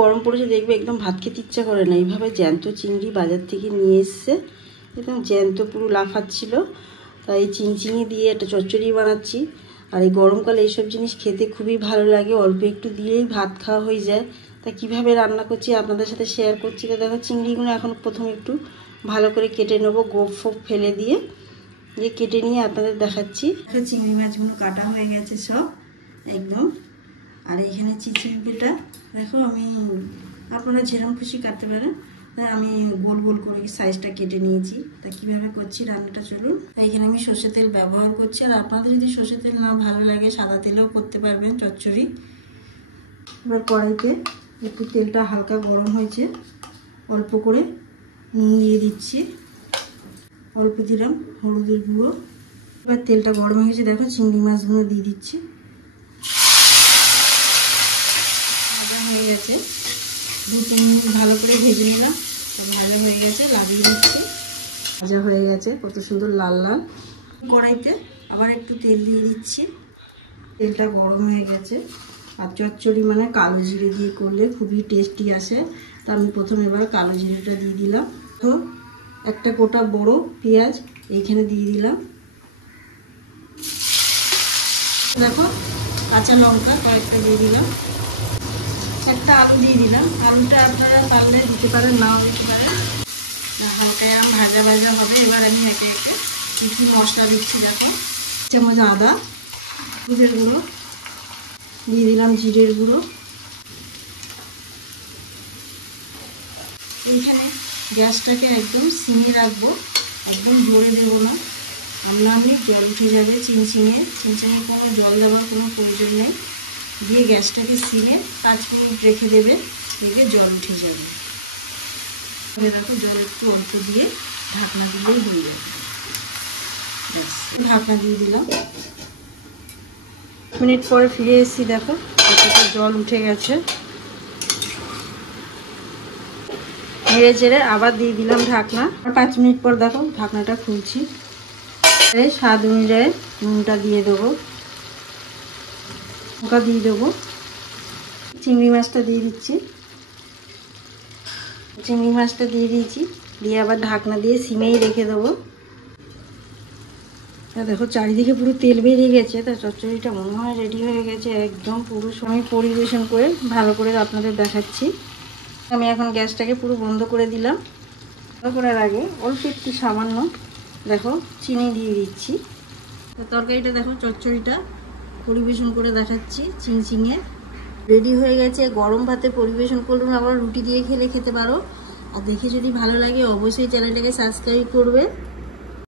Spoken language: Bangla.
গরম পড়েছে দেখবে একদম ভাত খেতে ইচ্ছা করে না। এইভাবে জ্যান্ত চিংড়ি বাজার থেকে নিয়ে এসছে, একদম জ্যান্ত পুরো লাফাচ্ছিল। তাই চিংড়ি দিয়ে একটা চচ্চড়ি বানাচ্ছি। আর এই গরমকালে এইসব জিনিস খেতে খুবই ভালো লাগে, অল্প একটু দিয়েই ভাত খাওয়া হয়ে যায়। তা কীভাবে রান্না করছি আপনাদের সাথে শেয়ার করছি। তো দেখো চিংড়িগুলো এখন প্রথমে একটু ভালো করে কেটে নেবো, গোপ ফোপ ফেলে দিয়ে কেটে নিয়ে আপনাদের দেখাচ্ছি। চিংড়ি মাছগুলো কাটা হয়ে গেছে সব একদম। আর এইখানে চিচিঙ্গিটা দেখো, আমি আপনারা যেরকম খুশি কাটতে পারেন, তাই আমি গোল গোল করে সাইজটা কেটে নিয়েছি। তা কীভাবে করছি রান্নাটা চলুন। এইখানে আমি সর্ষের তেল ব্যবহার করছি, আর আপনাদের যদি সর্ষের তেল না ভালো লাগে সাদা তেলেও করতে পারবেন চচ্চড়ি। এবার কড়াইতে একটু তেলটা হালকা গরম হয়েছে, অল্প করে নুন দিয়ে দিচ্ছি, অল্প দিলাম হলুদের গুঁড়ো। এবার তেলটা গরম হয়ে গেছে, দেখো চিংড়ি মাছগুলো দিয়ে দিচ্ছি। ভাজা হয়ে গেছে, 2-3 মিনিট ভালো করে ভেজে নিলাম। ভাজা হয়ে গেছে, লাগিয়ে দিচ্ছি। ভাজা হয়ে গেছে, কত সুন্দর লাল লাল। কড়াইতে আবার একটু তেল দিয়ে দিচ্ছি। তেলটা গরম হয়ে গেছে। আর চচ্চড়ি মানে কালো জিরে দিয়ে করলে খুবই টেস্টি আসে। তা আমি প্রথমে এবার কালো জিরেটা দিয়ে দিলাম। তো একটা গোটা বড় পেঁয়াজ এইখানে দিয়ে দিলাম। দেখো কাঁচা লঙ্কা কয়েকটা দিয়ে দিলাম, একটা আলু দিয়ে দিলাম। আলুটা আপনারা পারলে দিতে পারেন, নাও দিতে পারেন। হালকা ভাজা ভাজা হবে। এবার আমি একে একে কিছু মশলা দিচ্ছি। দেখো 1 চামচ আদা, হলুদের গুঁড়ো দিয়ে দিলাম, জিরের গুঁড়ো। এইখানে গ্যাসটাকে একদম সিমে রাখবো, একদম জোরে দেবো না। আমনি জল উঠে যাবে চিনচিনে কোনো জল দেওয়ার কোনো প্রয়োজন নেই। দিয়ে গ্যাসটাকে সিমে 5 মিনিট রেখে দেবে, দেখবে জল উঠে যাবে। দেখো জল একটু অল্প দিয়ে ঢাকনা দিলেই হয়ে যাবে। ব্যাস, ঢাকনা দিয়ে দিলাম। 1 মিনিট পরে ফিরে এসেছি, দেখো কতটা জল উঠে গেছে। নেড়ে চেড়ে আবার দিয়ে দিলাম ঢাকনা। আর 5 মিনিট পর দেখো ঢাকনাটা খুলছি। স্বাদ অনুযায়ী নুনটা দিয়ে দেবো, লঙ্কা দিয়ে দেবো, চিংড়ি মাছটা দিয়ে দিচ্ছি। চিংড়ি মাছটা দিয়ে দিয়েছি, দিয়ে আবার ঢাকনা দিয়ে সিমেই রেখে দেবো। তা দেখো চারিদিকে পুরো তেল বেরিয়ে গেছে। তা চচ্চড়িটা মনে হয় রেডি হয়ে গেছে একদম পুরো। আমি পরিবেশন করে ভালো করে আপনাদের দেখাচ্ছি। আমি এখন গ্যাসটাকে পুরো বন্ধ করে দিলাম। বন্ধ করার আগে অল্প একটু সামান্য দেখো চিনি দিয়ে দিচ্ছি। তরকারিটা দেখো চচ্চড়িটা পরিবেশন করে দেখাচ্ছি। চিংচিঙে রেডি হয়ে গেছে। গরম ভাতে পরিবেশন করুন, আবার রুটি দিয়ে খেতে পারো। আর দেখে যদি ভালো লাগে অবশ্যই চ্যানেলটাকে সাবস্ক্রাইব করবে।